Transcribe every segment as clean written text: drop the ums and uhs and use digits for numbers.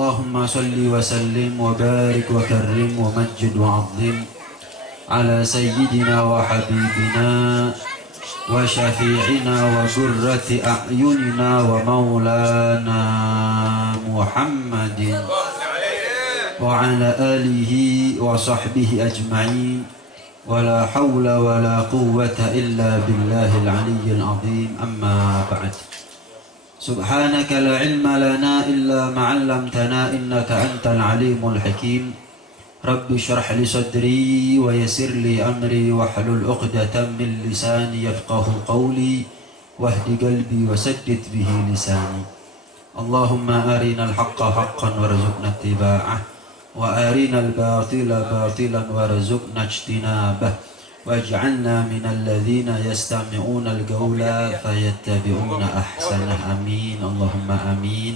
اللهم صل وسلم وبارك وكرم ومجد وعظم على سيدنا وحبيبنا وشفيعنا وقرة أعيننا ومولانا محمد وعلى آله وصحبه أجمعين ولا حول ولا قوة إلا بالله العلي العظيم. أما بعد، سبحانك لا علم لنا إلا ما علمتنا إنك أنت العليم الحكيم. رب اشرح لي صدري ويسر لي أمري واحلل عقدة من لساني يفقه قولي واهد قلبي وسدد به لساني. اللهم أرنا الحق حقا وارزقنا اتباعه وأرنا الباطل باطلا وارزقنا اجتنابه واجعلنا من الذين يستمعون القول فيتبعون أحسنه. آمين اللهم آمين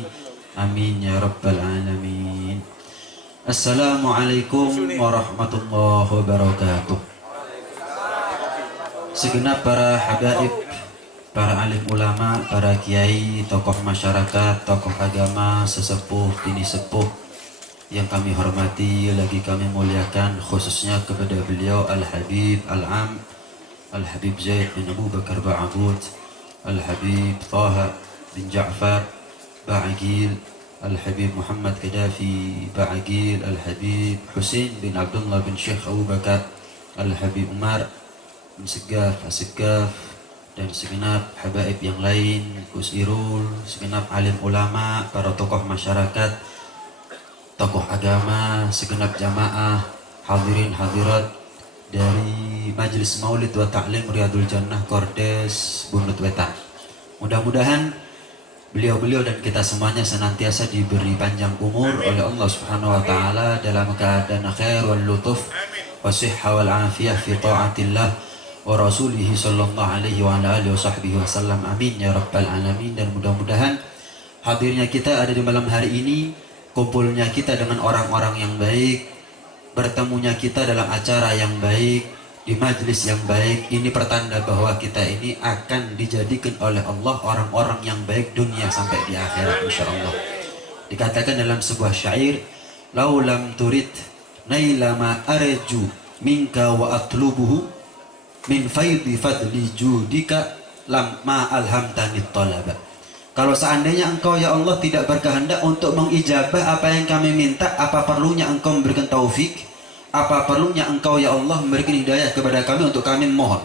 آمين يا رب العالمين. Assalamualaikum warahmatullahi wabarakatuh. Segenap para habaib, para alim ulama, para kiai, tokoh masyarakat, tokoh agama, sesepuh, bini sepuh yang kami hormati, lagi kami muliakan, khususnya kepada beliau Al-Habib Al-Am Al-Habib Zaid bin Abu Bakar Ba'abud, Al-Habib Taha bin Ja'far Ba'agil, Al-Habib Muhammad Qaddafi Ba'agil, Al-Habib Hussein bin Abdullah bin Syekh Abu Bakar, Al-Habib Umar bin Segaf As-Segaf, dan segenap habaib yang lain, Gus Irul, segenap alim ulama, para tokoh masyarakat, tokoh agama, segenap jamaah, hadirin hadirat dari Majelis Maulid wa Ta'lim Riyadul Jannah Kordes Bunut Wetan. Mudah-mudahan beliau-beliau dan kita semuanya senantiasa diberi panjang umur oleh Allah Subhanahu wa taala dalam keadaan khair wal lutuf wa sihha wal afiyah fi taatillah wa rasulih sallallahu alaihi wa ala alihi wasallam. Amin ya rabbal alamin. Dan mudah-mudahan hadirnya kita ada di malam hari ini, kumpulnya kita dengan orang-orang yang baik, bertemunya kita dalam acara yang baik, di majlis yang baik, ini pertanda bahwa kita ini akan dijadikan oleh Allah orang-orang yang baik dunia sampai di akhirat insyaallah. Dikatakan dalam sebuah syair, laulam turid naila ma arju minka wa atlubuhu min faidi fadli judika lam ma alhamtani talaba. Kalau seandainya engkau ya Allah tidak berkehendak untuk mengijabah apa yang kami minta, apa perlunya engkau memberikan taufik? Apa perlunya engkau ya Allah memberikan hidayah kepada kami untuk kami mohon?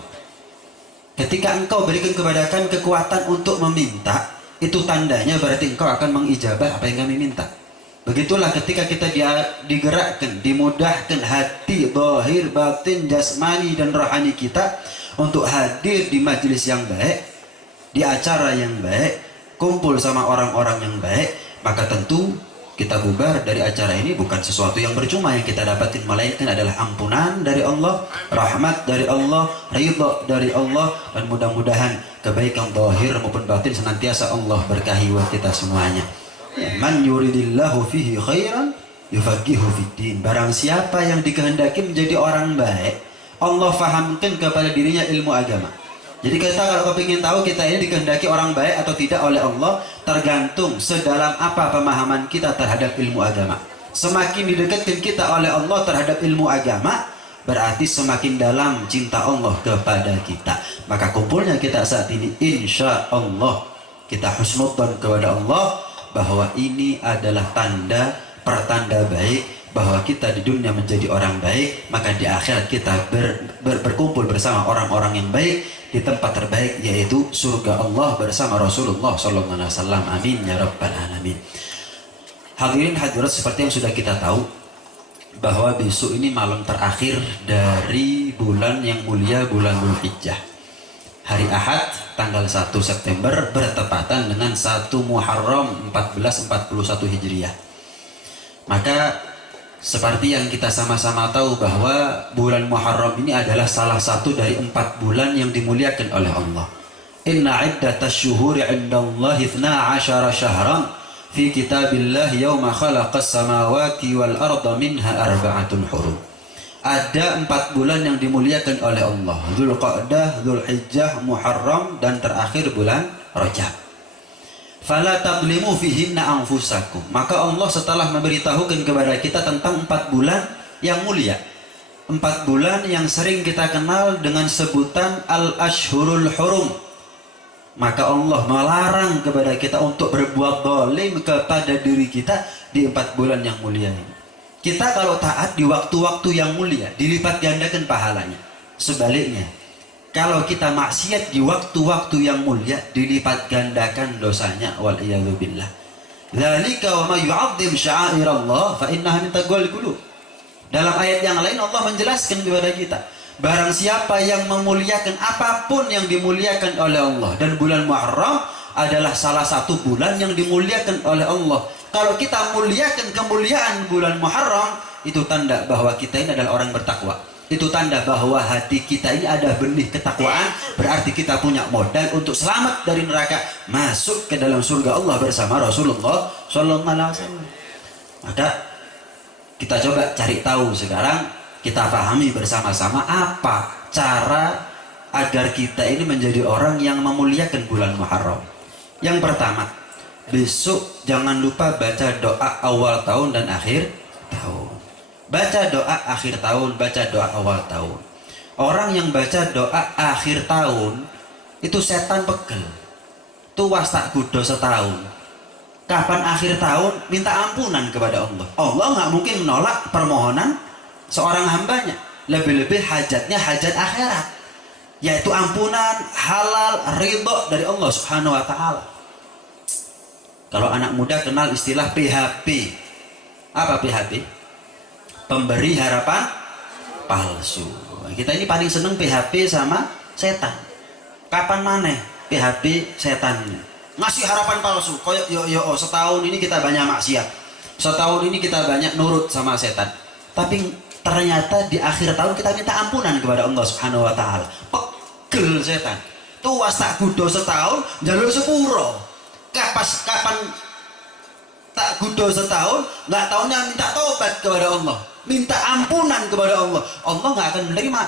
Ketika engkau berikan kepada kami kekuatan untuk meminta, itu tandanya berarti engkau akan mengijabah apa yang kami minta. Begitulah ketika kita digerakkan, dimudahkan hati, zahir, batin, jasmani dan rohani kita untuk hadir di majelis yang baik, di acara yang baik, kumpul sama orang-orang yang baik, maka tentu kita bubar dari acara ini bukan sesuatu yang percuma yang kita dapatin, melainkan adalah ampunan dari Allah, rahmat dari Allah, ridha dari Allah, dan mudah-mudahan kebaikan zahir maupun batin senantiasa Allah berkahi buat kita semuanya. Man yuridillahu fihi khairan yufaqihu fiddin. Barang siapa yang dikehendaki menjadi orang baik, Allah fahamkan kepada dirinya ilmu agama. Jadi kita kalau kepingin tahu kita ini dikehendaki orang baik atau tidak oleh Allah, tergantung sedalam apa pemahaman kita terhadap ilmu agama. Semakin didekatkan kita oleh Allah terhadap ilmu agama, berarti semakin dalam cinta Allah kepada kita. Maka kumpulnya kita saat ini, insya Allah kita husnudzon kepada Allah bahwa ini adalah pertanda baik bahwa kita di dunia menjadi orang baik, maka di akhirat kita berkumpul bersama orang-orang yang baik di tempat terbaik, yaitu surga Allah bersama Rasulullah sallallahu alaihi wasallam. Amin ya rabbal alamin. Hadirin hadirat, seperti yang sudah kita tahu bahwa besok ini malam terakhir dari bulan yang mulia, bulan Dzulhijjah. Hari Ahad tanggal 1 September bertepatan dengan 1 Muharram 1441 Hijriah. Maka seperti yang kita sama-sama tahu bahwa bulan Muharram ini adalah salah satu dari 4 bulan yang dimuliakan oleh Allah. Inna iddatash syuhuri 'indallahi 12 syahran fi kitabillah yauma khalaqas samawati wal arda minha arba'atun hurum. Ada 4 bulan yang dimuliakan oleh Allah: Dzulqa'dah, Dzulhijjah, Muharram, dan terakhir bulan Rajab. Fala tadlimu fihinna anfusakum. Maka Allah setelah memberitahukan kepada kita tentang 4 bulan yang mulia, 4 bulan yang sering kita kenal dengan sebutan al-ashhurul hurum, maka Allah melarang kepada kita untuk berbuat zalim kepada diri kita di 4 bulan yang mulia ini. Kita kalau taat di waktu-waktu yang mulia dilipat gandakan pahalanya. Sebaliknya, kalau kita maksiat di waktu-waktu yang mulia dilipat gandakan dosanya. Wal'iyadzubillah. Dzalika wa may yu'azzim sya'airallah fa innaha min taqwal qulub. Dalam ayat yang lain Allah menjelaskan kepada kita, barang siapa yang memuliakan apapun yang dimuliakan oleh Allah, dan bulan Muharram adalah salah satu bulan yang dimuliakan oleh Allah. Kalau kita muliakan kemuliaan bulan Muharram, itu tanda bahwa kita ini adalah orang bertakwa. Itu tanda bahwa hati kita ini ada benih ketakwaan. Berarti kita punya modal untuk selamat dari neraka, masuk ke dalam surga Allah bersama Rasulullah Sallallahu Alaihi Wasallam. Maka kita coba cari tahu sekarang, kita pahami bersama-sama apa cara agar kita ini menjadi orang yang memuliakan bulan Muharram. Yang pertama, besok jangan lupa baca doa awal tahun dan akhir tahun. Baca doa akhir tahun, baca doa awal tahun. Orang yang baca doa akhir tahun itu setan pegel. Tuwas tak kudo setahun. Kapan akhir tahun minta ampunan kepada Allah. Allah nggak mungkin menolak permohonan seorang hambanya. Lebih-lebih hajatnya hajat akhirat, yaitu ampunan, halal, ridho dari Allah Subhanahu wa Ta'ala. Kalau anak muda kenal istilah PHP. Apa PHP? Pemberi harapan palsu. Kita ini paling seneng PHP sama setan. Kapan mana PHP setannya? Ngasih harapan palsu. Koyok yo setahun ini kita banyak maksiat. Setahun ini kita banyak nurut sama setan. Tapi ternyata di akhir tahun kita minta ampunan kepada Allah Subhanahu wa Ta'ala. Pegel setan. Tuwas tak kudo setahun, jalur sepuro. Kapan tak kudo setahun, nggak tahunya minta tobat kepada Allah, minta ampunan kepada Allah. Allah nggak akan menerima.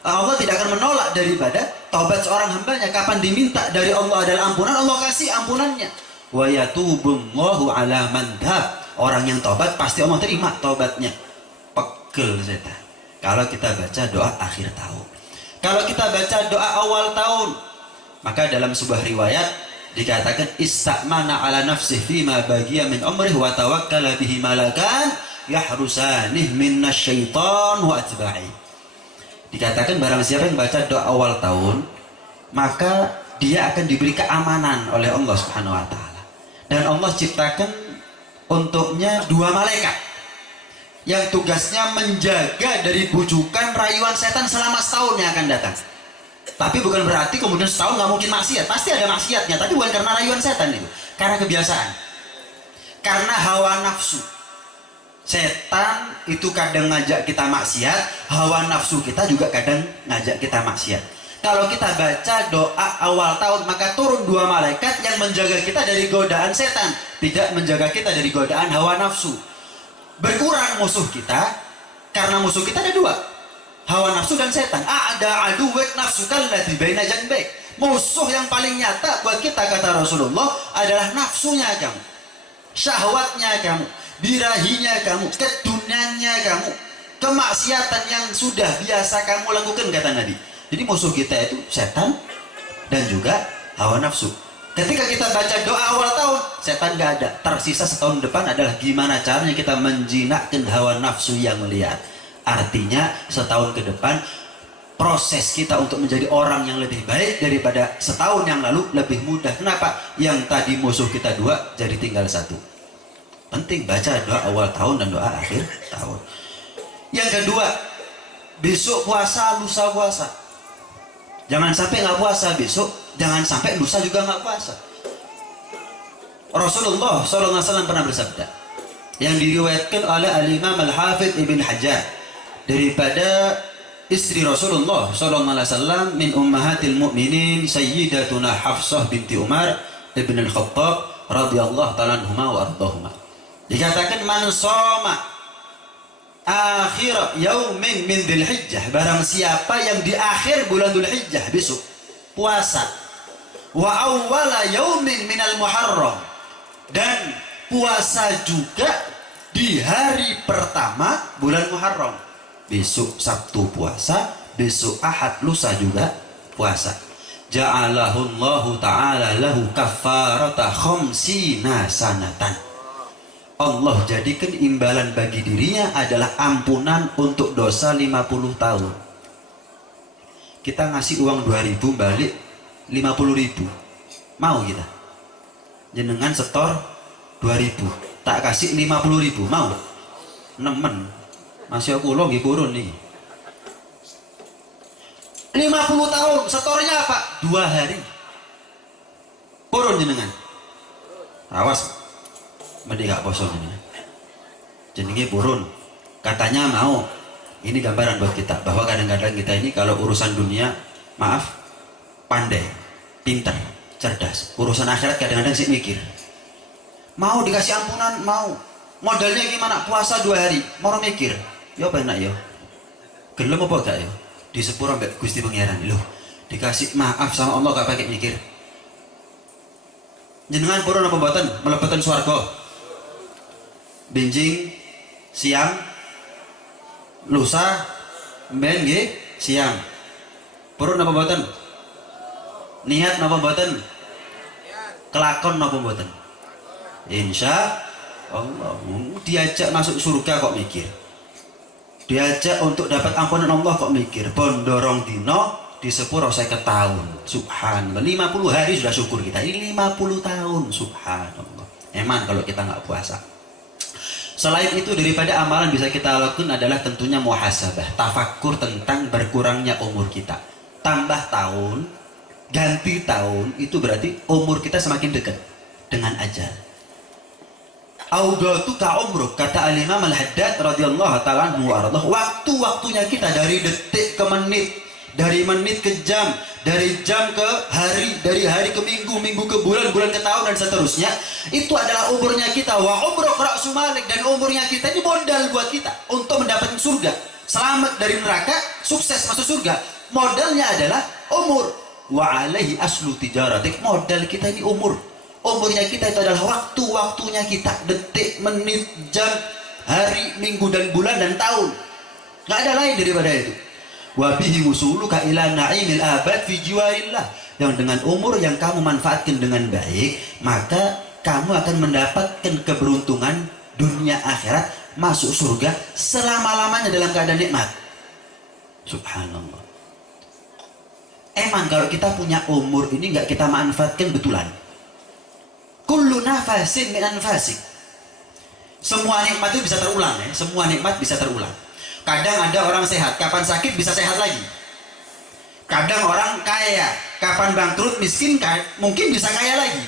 Allah tidak akan menolak daripada taubat seorang hambanya. Kapan diminta dari Allah adalah ampunan, Allah kasih ampunannya. Wa yatubullahu ala man tab. Orang yang taubat pasti Allah terima taubatnya. Pegel setan. Kalau kita baca doa akhir tahun. Kalau kita baca doa awal tahun, maka dalam sebuah riwayat dikatakan istamana ala nafsih fima bagiya min umrih wa tawakkala bihi malakan yahrusanih minasyaitan wa atba'i. Dikatakan barang siapa yang baca doa awal tahun, maka dia akan diberi keamanan oleh Allah Subhanahu wa Ta'ala. Dan Allah ciptakan untuknya 2 malaikat yang tugasnya menjaga dari bujukan rayuan setan selama setahun yang akan datang. Tapi bukan berarti kemudian setahun nggak mungkin maksiat. Pasti ada maksiatnya, tapi bukan karena rayuan setan itu. Karena kebiasaan. Karena hawa nafsu. Setan itu kadang ngajak kita maksiat, hawa nafsu kita juga kadang ngajak kita maksiat. Kalau kita baca doa awal tahun, maka turun 2 malaikat yang menjaga kita dari godaan setan, tidak menjaga kita dari godaan hawa nafsu. Berkurang musuh kita, karena musuh kita ada 2. Hawa nafsu dan setan. Ada aduwek nafsu kallati baina janbek. Musuh yang paling nyata buat kita, kata Rasulullah, adalah nafsunya kamu, syahwatnya kamu, birahinya kamu, keduniannya kamu, kemaksiatan yang sudah biasa kamu lakukan, kata Nabi. Jadi musuh kita itu setan dan juga hawa nafsu. Ketika kita baca doa awal tahun, setan gak ada. Tersisa setahun depan adalah gimana caranya kita menjinakkan hawa nafsu yang liar. Artinya setahun ke depan proses kita untuk menjadi orang yang lebih baik daripada setahun yang lalu lebih mudah. Kenapa? Yang tadi musuh kita 2 jadi tinggal 1. Penting baca doa awal tahun dan doa akhir tahun. Yang kedua, besok puasa, lusa puasa. Jangan sampai nggak puasa besok, jangan sampai lusa juga nggak puasa. Rasulullah SAW pernah bersabda, yang diriwayatkan oleh Al-Imam Al-Hafidh Ibn Hajar daripada istri Rasulullah SAW, min ummahatil mu'minin sayyidatuna Hafsah binti Umar ibn al-Khattab radhiyallahu ta'ala anhuma wa ardahuma. Dikatakan man shoma akhir yaumin min Dzulhijjah, barang siapa yang di akhir bulan Dzulhijjah besok puasa wa awwala yaumin minal muharram, dan puasa juga di hari pertama bulan Muharram. Besok Sabtu puasa, besok Ahad, lusa juga puasa. Ja'alahullahu ta'ala lahu kaffarata khamsina sanatan. Allah jadikan imbalan bagi dirinya adalah ampunan untuk dosa 50 tahun. Kita ngasih uang 2.000 balik 50.000. Mau kita? Jenengan setor 2.000, tak kasih 50.000, mau? Nemen. Masih aku lo nggih purun nih. 50 tahun setornya apa? 2 hari. Purun jenengan. Awas. Mending gak poso jenengan. Jenenge purun. Katanya mau. Ini gambaran buat kita bahwa kadang-kadang kita ini kalau urusan dunia, maaf, pandai, pintar, cerdas. Urusan akhirat kadang-kadang sih mikir. Mau dikasih ampunan, mau. Modalnya gimana? Puasa 2 hari. Mau mikir. Ya apa enak ya? Gelem apa gak ya? Di sepuro mbak Gusti Pangeran. Loh, dikasih maaf sama Allah gak pakai mikir. Jenengan purun apa mboten? Mlebeten swarga. Benjing siang, lusa mben nggih siang. Purun apa mboten? Niat napa mboten? Kelakon napa mboten? Insya Allah. Diajak masuk surga kok mikir. Diajak untuk dapat ampunan Allah kok mikir. Bondorong dino di sepuro 50 tahun. Subhanallah. 50 hari sudah syukur kita. Ini 50 tahun. Subhanallah. Eman kalau kita nggak puasa. Selain itu daripada amalan bisa kita lakukan adalah tentunya muhasabah. Tafakkur tentang berkurangnya umur kita. Tambah tahun, ganti tahun, itu berarti umur kita semakin dekat dengan ajal. Augatu ka umruk, kata Al-Imam Al-Haddad radhiyallahu ta'ala anhu warḍah, waktu-waktunya kita dari detik ke menit, dari menit ke jam, dari jam ke hari, dari hari ke minggu, minggu ke bulan, bulan ke tahun dan seterusnya, itu adalah umurnya kita. Wa umruk ra'su malik, dan umurnya kita ini modal buat kita untuk mendapatkan surga, selamat dari neraka, sukses masuk surga. Modalnya adalah umur. Wa alaihi aslu tijaratik, modal kita ini umur. Umurnya kita itu adalah waktu-waktunya kita, detik, menit, jam, hari, minggu dan bulan dan tahun. Nggak ada lain daripada itu. Wa bihi wusuluka ila na'imil abad fi jiwarillah. Yang dengan umur yang kamu manfaatkan dengan baik, maka kamu akan mendapatkan keberuntungan dunia akhirat, masuk surga selama-lamanya dalam keadaan nikmat. Subhanallah. Emang kalau kita punya umur ini nggak kita manfaatkan betulan. Kullu nafasin min anfasik. Semua nikmat itu bisa terulang ya. Semua nikmat bisa terulang. Kadang ada orang sehat, kapan sakit bisa sehat lagi. Kadang orang kaya, kapan bangkrut, miskin, mungkin bisa kaya lagi.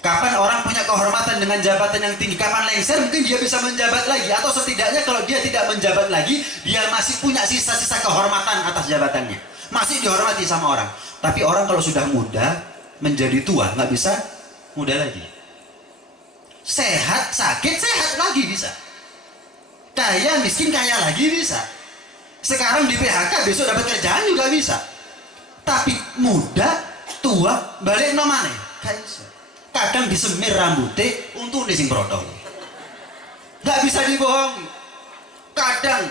Kapan orang punya kehormatan dengan jabatan yang tinggi, kapan lengser, mungkin dia bisa menjabat lagi. Atau setidaknya kalau dia tidak menjabat lagi, dia masih punya sisa-sisa kehormatan atas jabatannya. Masih dihormati sama orang. Tapi orang kalau sudah muda, menjadi tua, nggak bisa muda lagi. Sehat, sakit, sehat lagi bisa. Kaya, miskin, kaya lagi bisa. Sekarang di PHK, besok dapat kerjaan juga bisa. Tapi muda, tua, balik nomane. Kadang disemir rambutnya, untuk dising protol. Gak bisa dibohongi. Kadang,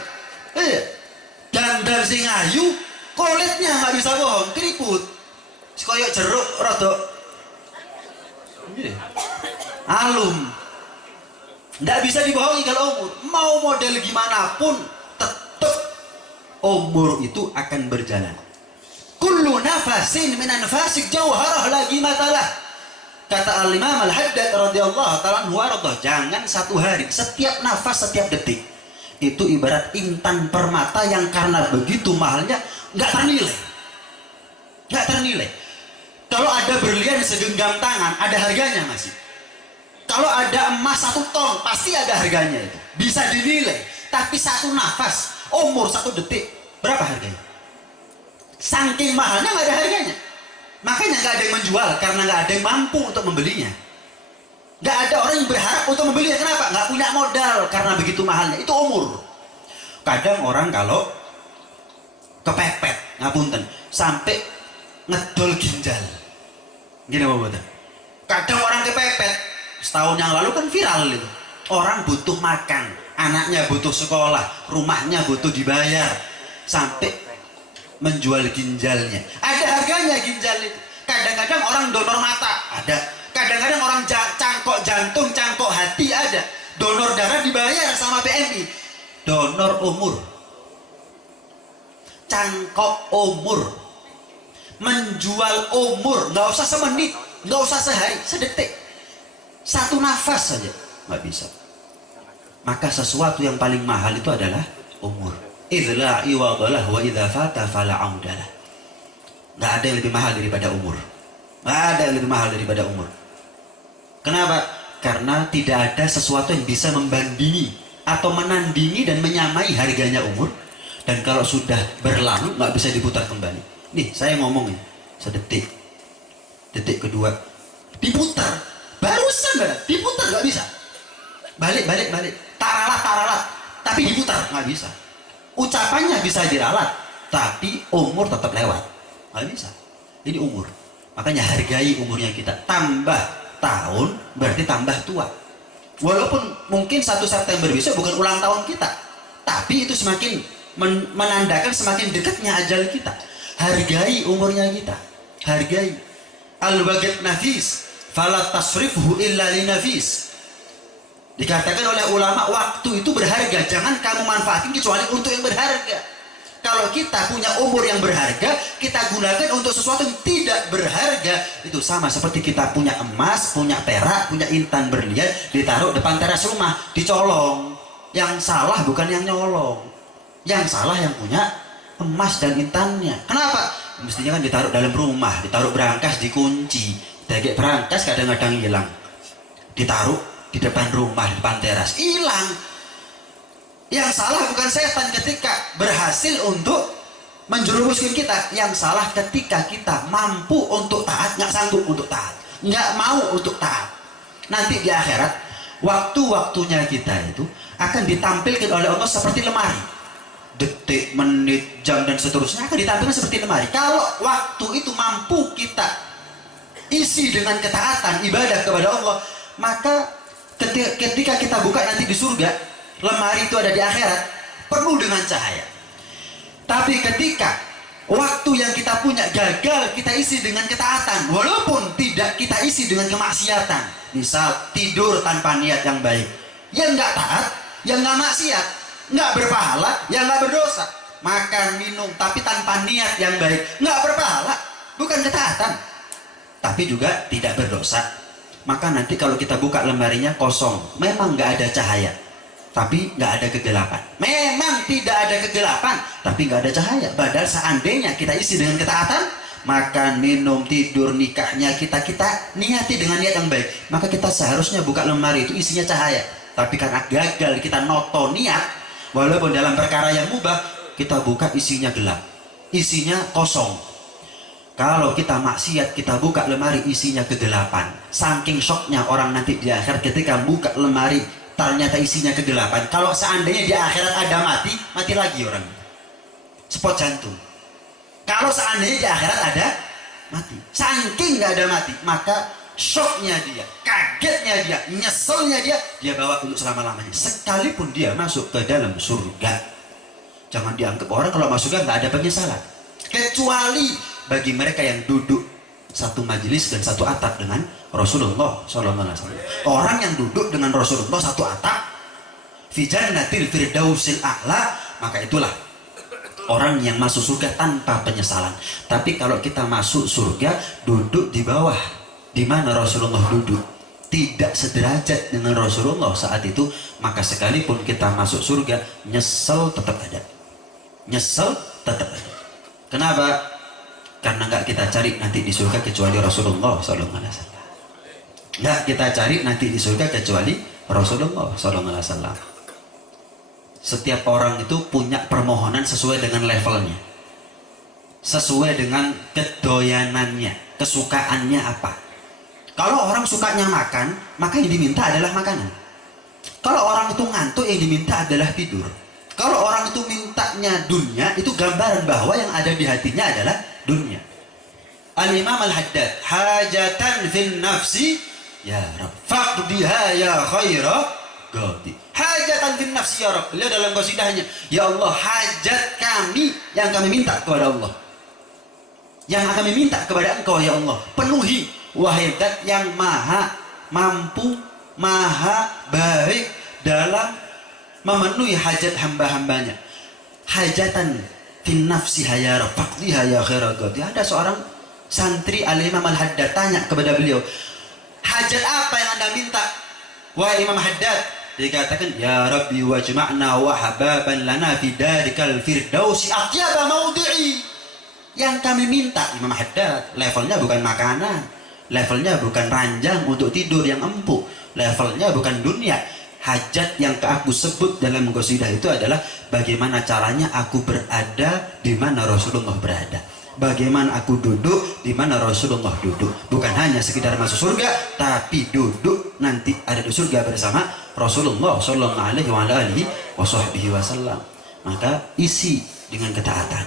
dandar sing ayu, kulitnya gak bisa bohong, keriput. Koyok jeruk, rodok alum. Nggak bisa dibohongi kalau umur. Mau model gimana pun, tetap umur itu akan berjalan. Kullu nafasin min anfasik jauharah lagi matalah. Kata Al-Imam Al-Haddad radhiyallahu ta'ala anhu warḍah, jangan satu hari, setiap nafas, setiap detik itu ibarat intan permata yang karena begitu mahalnya nggak ternilai. Nggak ternilai. Kalau ada berlian segenggam tangan, ada harganya masih. Kalau ada emas 1 ton, pasti ada harganya itu. Bisa dinilai. Tapi satu nafas, umur 1 detik, berapa harganya? Saking mahalnya nggak ada harganya. Makanya nggak ada yang menjual, karena nggak ada yang mampu untuk membelinya. Nggak ada orang yang berharap untuk membelinya. Kenapa? Nggak punya modal, karena begitu mahalnya. Itu umur. Kadang orang kalau kepepet, ngapunten, sampai ngedol ginjal. Gini apa betul? Kadang orang kepepet. Setahun yang lalu kan viral itu. Orang butuh makan, anaknya butuh sekolah, rumahnya butuh dibayar, sampai menjual ginjalnya. Ada harganya ginjal itu. Kadang-kadang orang donor mata, ada. Kadang-kadang orang cangkok jantung, cangkok hati, ada. Donor darah dibayar sama PMI. Donor umur, cangkok umur, menjual umur, nggak usah semenit, nggak usah sehari, sedetik, satu nafas saja nggak bisa. Maka sesuatu yang paling mahal itu adalah umur. Idla iwadalah wa idza fata fala audalah. Nggak ada yang lebih mahal daripada umur. Nggak ada yang lebih mahal daripada umur. Kenapa? Karena tidak ada sesuatu yang bisa membandingi atau menandingi dan menyamai harganya umur. Dan kalau sudah berlalu nggak bisa diputar kembali. Nih saya ngomongin sedetik, detik kedua diputar, barusan diputar nggak bisa. Balik, taralat, tapi diputar nggak bisa. Ucapannya bisa diralat, tapi umur tetap lewat, nggak bisa. Ini umur. Makanya hargai umurnya kita. Tambah tahun berarti tambah tua. Walaupun mungkin 1 September besok bukan ulang tahun kita, tapi itu semakin menandakan semakin dekatnya ajal kita. Hargai umurnya kita, hargai. Al-waqt nafis, fala tasrifhu illa linafis. Dikatakan oleh ulama, waktu itu berharga, jangan kamu manfaatin kecuali untuk yang berharga. Kalau kita punya umur yang berharga, kita gunakan untuk sesuatu yang tidak berharga. Itu sama seperti kita punya emas, punya perak, punya intan berlian, ditaruh depan teras rumah, dicolong. Yang salah bukan yang nyolong, yang salah yang punya emas dan intannya. Kenapa? Mestinya kan ditaruh dalam rumah, ditaruh berangkas, dikunci. Daging berangkas kadang-kadang hilang, ditaruh di depan rumah, di depan teras, hilang. Yang salah bukan setan ketika berhasil untuk menjerumuskan kita. Yang salah ketika kita mampu untuk taat, nggak sanggup untuk taat, nggak mau untuk taat. Nanti di akhirat, waktu-waktunya kita itu akan ditampilkan oleh Allah seperti lemari. Detik, menit, jam, dan seterusnya akan ditampilkan seperti lemari. Kalau waktu itu mampu kita isi dengan ketaatan, ibadah kepada Allah, maka ketika kita buka nanti di surga, lemari itu ada di akhirat, penuh dengan cahaya. Tapi ketika waktu yang kita punya gagal kita isi dengan ketaatan, walaupun tidak kita isi dengan kemaksiatan. Misal tidur tanpa niat yang baik, yang nggak taat, yang nggak maksiat, nggak berpahala, yang nggak berdosa. Makan, minum, tapi tanpa niat yang baik, nggak berpahala, bukan ketaatan, tapi juga tidak berdosa. Maka nanti kalau kita buka lemarinya kosong, memang nggak ada cahaya, tapi nggak ada kegelapan. Memang tidak ada kegelapan, tapi nggak ada cahaya. Padahal seandainya kita isi dengan ketaatan, makan, minum, tidur, nikahnya kita niati dengan niat yang baik, maka kita seharusnya buka lemari itu isinya cahaya. Tapi karena gagal kita noto niat, walaupun dalam perkara yang mubah, kita buka isinya gelap, isinya kosong. Kalau kita maksiat, kita buka lemari isinya kegelapan. Saking shocknya orang nanti di akhirat ketika buka lemari ternyata isinya kegelapan. Kalau seandainya di akhirat ada mati lagi orang, spot jantung. Kalau seandainya di akhirat ada mati, saking nggak ada mati, maka shocknya dia, kagetnya dia, nyeselnya dia bawa untuk selama-lamanya. Sekalipun dia masuk ke dalam surga, jangan dianggap orang kalau masuk surga nggak ada penyesalan, kecuali bagi mereka yang duduk satu majelis dan satu atap dengan Rasulullah SAW. Orang yang duduk dengan Rasulullah satu atap, fi jannatil firdausil a'la, maka itulah orang yang masuk surga tanpa penyesalan. Tapi kalau kita masuk surga duduk di bawah di mana Rasulullah duduk, tidak sederajat dengan Rasulullah saat itu, maka sekalipun kita masuk surga, nyesel tetap ada. Nyesel tetap ada. Kenapa? Karena nggak kita cari nanti di surga kecuali Rasulullah SAW. Nggak kita cari nanti di surga kecuali Rasulullah SAW. Setiap orang itu punya permohonan sesuai dengan levelnya, sesuai dengan kedoyanannya, kesukaannya apa. Kalau orang sukanya makan, maka yang diminta adalah makanan. Kalau orang itu ngantuk, yang diminta adalah tidur. Kalau orang itu mintanya dunia, itu gambaran bahwa yang ada di hatinya adalah dunia. Al-Imam Al-Haddad, hajatan fil nafsi ya Rabb faqdiha ya khaira qadi. Hajatan fil nafsi ya Rabb. Beliau dalam qasidahnya, ya Allah, hajat kami yang kami minta kepada Allah, yang kami minta kepada Engkau ya Allah, penuhi wahai Zat yang maha mampu, maha baik dalam memenuhi hajat hamba-hambanya. Hajatan fin nafsi ya Rabb faqdiha ya khaira qadi. Ada seorang santri Al-Imam Al-Haddad tanya kepada beliau, hajat apa yang Anda minta wahai Imam Haddad? Dikatakan, ya Rabbi wajma'na wa hababan lana fi darikal firdausi atyaba maudhi'i. Yang kami minta Imam Haddad, levelnya bukan makanan, levelnya bukan ranjang untuk tidur yang empuk, levelnya bukan dunia. Hajat yang aku sebut dalam qasidah itu adalah bagaimana caranya aku berada di mana Rasulullah berada, bagaimana aku duduk di mana Rasulullah duduk. Bukan hanya sekedar masuk surga, tapi duduk nanti ada di surga bersama Rasulullah sallallahu alaihi wasallam. Maka isi dengan ketaatan.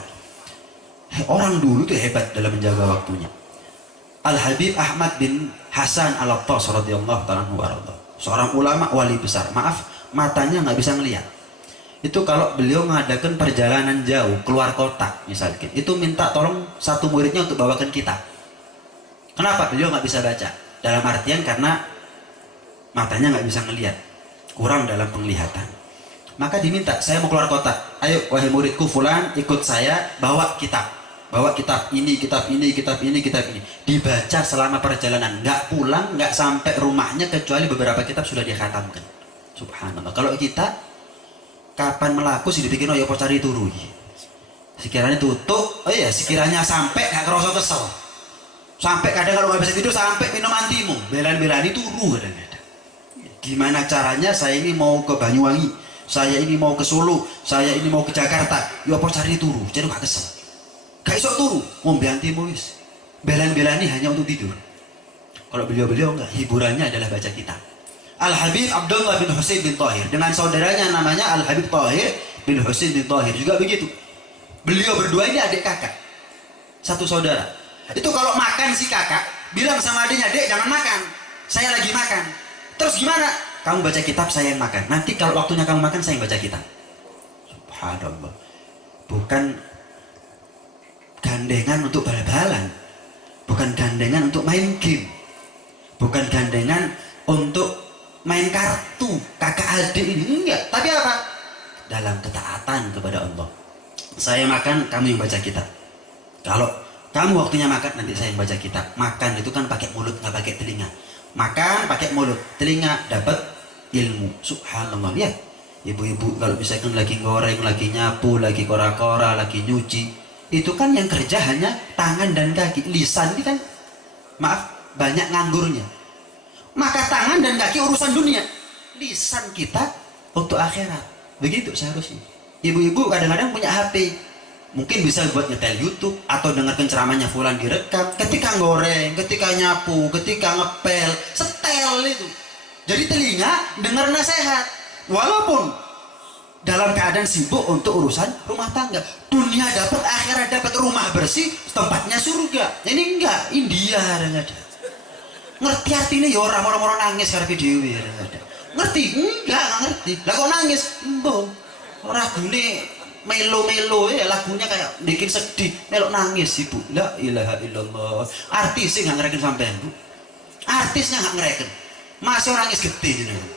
Orang dulu itu hebat dalam menjaga waktunya. Al-Habib Ahmad bin Hasan Al-Attas radhiyallahu ta'ala anhu, seorang ulama wali besar. Maaf, matanya nggak bisa ngelihat. Itu kalau beliau mengadakan perjalanan jauh keluar kota misalkan, itu minta tolong satu muridnya untuk bawakan kitab. Kenapa? Beliau nggak bisa baca. Dalam artian karena matanya nggak bisa ngelihat, kurang dalam penglihatan. Maka diminta, saya mau keluar kota, ayo wahai muridku fulan, ikut saya bawa kitab. Bawa kitab ini, kitab ini, kitab ini, kitab ini. Dibaca selama perjalanan, nggak pulang, nggak sampai rumahnya kecuali beberapa kitab sudah dia khatamkan. Subhanallah. Kalau kita kapan melaku sih dibikin oh ya apa cari turu. Sekiranya tutup, oh iya, sekiranya sampai nggak kerasa kesel. Sampai kadang kalau nggak bisa tidur sampai minum antimu, belan-belani turu kadang-kadang. Gimana caranya saya ini mau ke Banyuwangi, saya ini mau ke Solo, saya ini mau ke Jakarta, ya apa cari turu, jadi nggak kesel. Gak iso turu, mau antimu wis. Belan-belani hanya untuk tidur. Kalau beliau-beliau enggak, hiburannya adalah baca kitab. Al-Habib Abdullah bin Husain bin Tahir dengan saudaranya namanya Al-Habib Tahir bin Husain bin Tahir juga begitu. Beliau berdua ini adik kakak, satu saudara. Itu kalau makan si kakak bilang sama adiknya, dek jangan makan, saya lagi makan. Terus gimana? Kamu baca kitab, saya yang makan. Nanti kalau waktunya kamu makan, saya yang baca kitab. Subhanallah. Bukan gandengan untuk bal-balan, bukan gandengan untuk main game, bukan gandengan untuk main kartu kakak adik ini, enggak. Tapi apa? Dalam ketaatan kepada Allah. Saya makan, kamu yang baca kitab. Kalau kamu waktunya makan, nanti saya yang baca kitab. Makan itu kan pakai mulut, nggak pakai telinga. Makan pakai mulut, telinga dapat ilmu. Subhanallah. Ya, ibu-ibu kalau misalkan lagi goreng, lagi nyapu, lagi kora-kora, lagi nyuci, itu kan yang kerja hanya tangan dan kaki. Lisan ini kan maaf banyak nganggurnya. Maka tangan dan kaki urusan dunia, lisan kita untuk akhirat. Begitu seharusnya. Ibu-ibu kadang-kadang punya HP, mungkin bisa buat nyetel YouTube atau dengarkan ceramahnya fulan direkam. Ketika goreng, ketika nyapu, ketika ngepel, setel itu. Jadi telinga dengar nasihat, walaupun dalam keadaan sibuk untuk urusan rumah tangga. Dunia dapat, akhirat dapat, rumah bersih, tempatnya surga. Ini enggak, India ada. Ngerti artinya ya orang nangis karena video ya ada. Ngerti? Enggak ngerti. Lah kok nangis? Mbok. Lagune melo-melo ya, lagunya kayak bikin sedih, melok nangis Ibu. La ilaha illallah. Artisnya enggak ngereken sampean, Bu. Artisnya enggak ngereken. Masih orang nangis gede jenengan.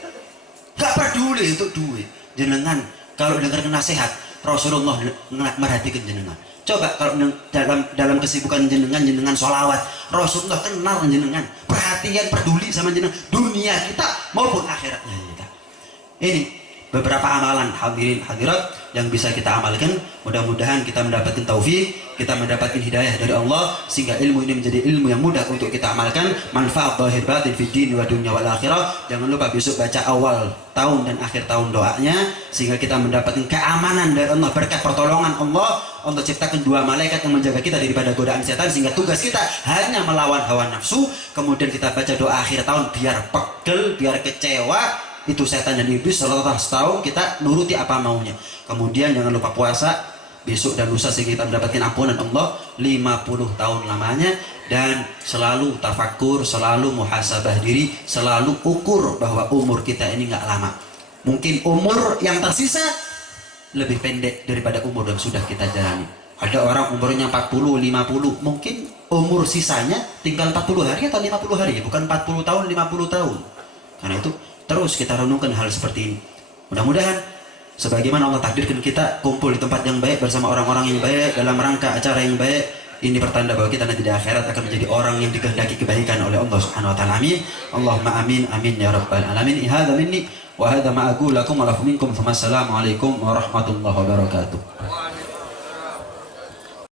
Enggak peduli untuk duit. Jenengan kalau dengar nasihat Rasulullah merhatikan jenengan. Coba kalau dalam kesibukan jenengan sholawat, Rasulullah kenal jenengan, perhatian, peduli sama jenengan, dunia kita maupun akhiratnya kita. Ini beberapa amalan hadirin hadirat yang bisa kita amalkan. Mudah-mudahan kita mendapatkan taufik, kita mendapatkan hidayah dari Allah, sehingga ilmu ini menjadi ilmu yang mudah untuk kita amalkan. Manfaat zahir batin fid din wa dunya wal akhirah. Jangan lupa besok baca awal tahun dan akhir tahun doanya, sehingga kita mendapatkan keamanan dari Allah, berkat pertolongan Allah. Allah ciptakan dua malaikat yang menjaga kita daripada godaan setan, sehingga tugas kita hanya melawan hawa nafsu. Kemudian kita baca doa akhir tahun biar pegel, biar kecewa itu setan dan iblis selama setahun kita nuruti apa maunya. Kemudian jangan lupa puasa besok dan lusa kita mendapatkan ampunan Allah 50 tahun lamanya. Dan selalu tafakur, selalu muhasabah diri, selalu ukur bahwa umur kita ini nggak lama. Mungkin umur yang tersisa lebih pendek daripada umur yang sudah kita jalani. Ada orang umurnya 40, 50, mungkin umur sisanya tinggal 40 hari atau 50 hari, bukan 40 tahun, 50 tahun. Karena itu terus kita renungkan hal seperti ini. Mudah-mudahan sebagaimana Allah takdirkan kita kumpul di tempat yang baik bersama orang-orang yang baik dalam rangka acara yang baik, ini pertanda bahwa kita nanti di akhirat akan menjadi orang yang dikehendaki kebaikan oleh Allah Subhanahu wa taala. Amin. Allahumma amin amin ya rabbal alamin. Hadza minni wa hadza ma aqulu lakum wa lakum minkum. Assalamualaikum warahmatullahi wabarakatuh.